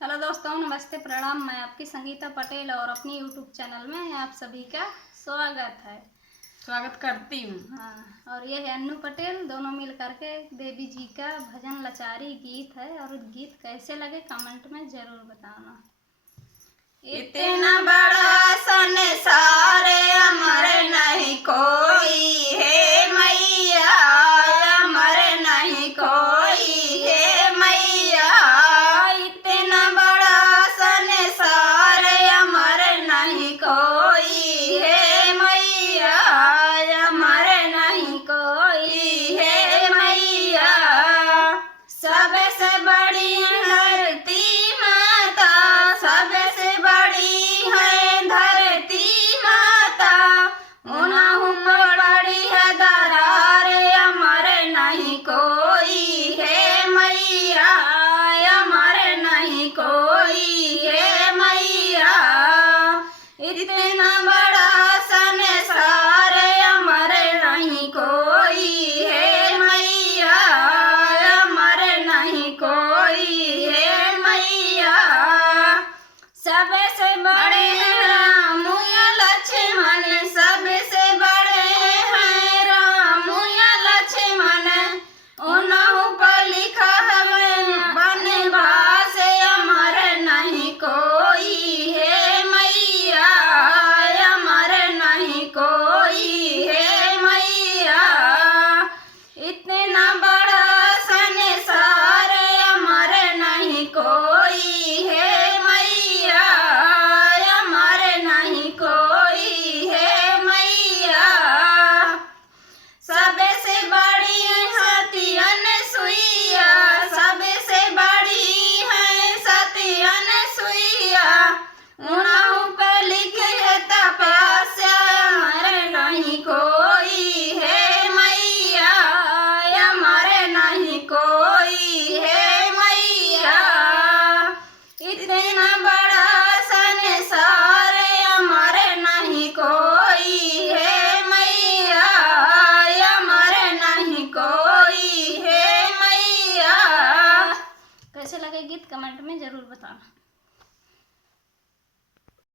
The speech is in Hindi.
हेलो दोस्तों, नमस्ते, प्रणाम। मैं आपकी संगीता पटेल और अपनी यूट्यूब चैनल में आप सभी का स्वागत करती हूँ। हाँ, और ये है अन्नू पटेल। दोनों मिल करके देवी जी का भजन लचारी गीत है, और गीत कैसे लगे कमेंट में ज़रूर बताना। इतना बड़ा संसार अमर नहीं कोई है मैया, अमर नहीं कोई है मैया। इतना बड़ा संसार अमर नहीं कोई है मैया, अमर नहीं कोई है मैया। सबसे बड़ी धरती माता, सबसे बड़ी है धरती माता। उन्हों पर पड़ी है दरार, अमर नहीं कोई है मैया, अमर नहीं कोई है मैया। इतना बड़ा संसार अमर नहीं कोई है मैया, अमर नहीं कोई है मैया। सबसे बड़े राम या लक्ष्मण, सबसे बड़े हैं राम या लक्ष्मण। उन्हों पर लिखा है वनवास, अमर नहीं कोई है मैया, अमर नहीं कोई है मैया। इतना बड़ा संसार अमर नहीं कोई है मैया, अमर नहीं कोई है मैया। सबसे बड़ी सती अनसुईया, सबसे बड़ी है सती अनसुईया। उन्हों पर लिखे है तपस्या, अमर नहीं कोई है मैया, अमर नहीं कोई है मैया। इतना बड़ा संसार अमर नहीं कोई है मैया, अमर नहीं कोई है मैया। कैसे लगे गीत कमेंट में ज़रूर बताना।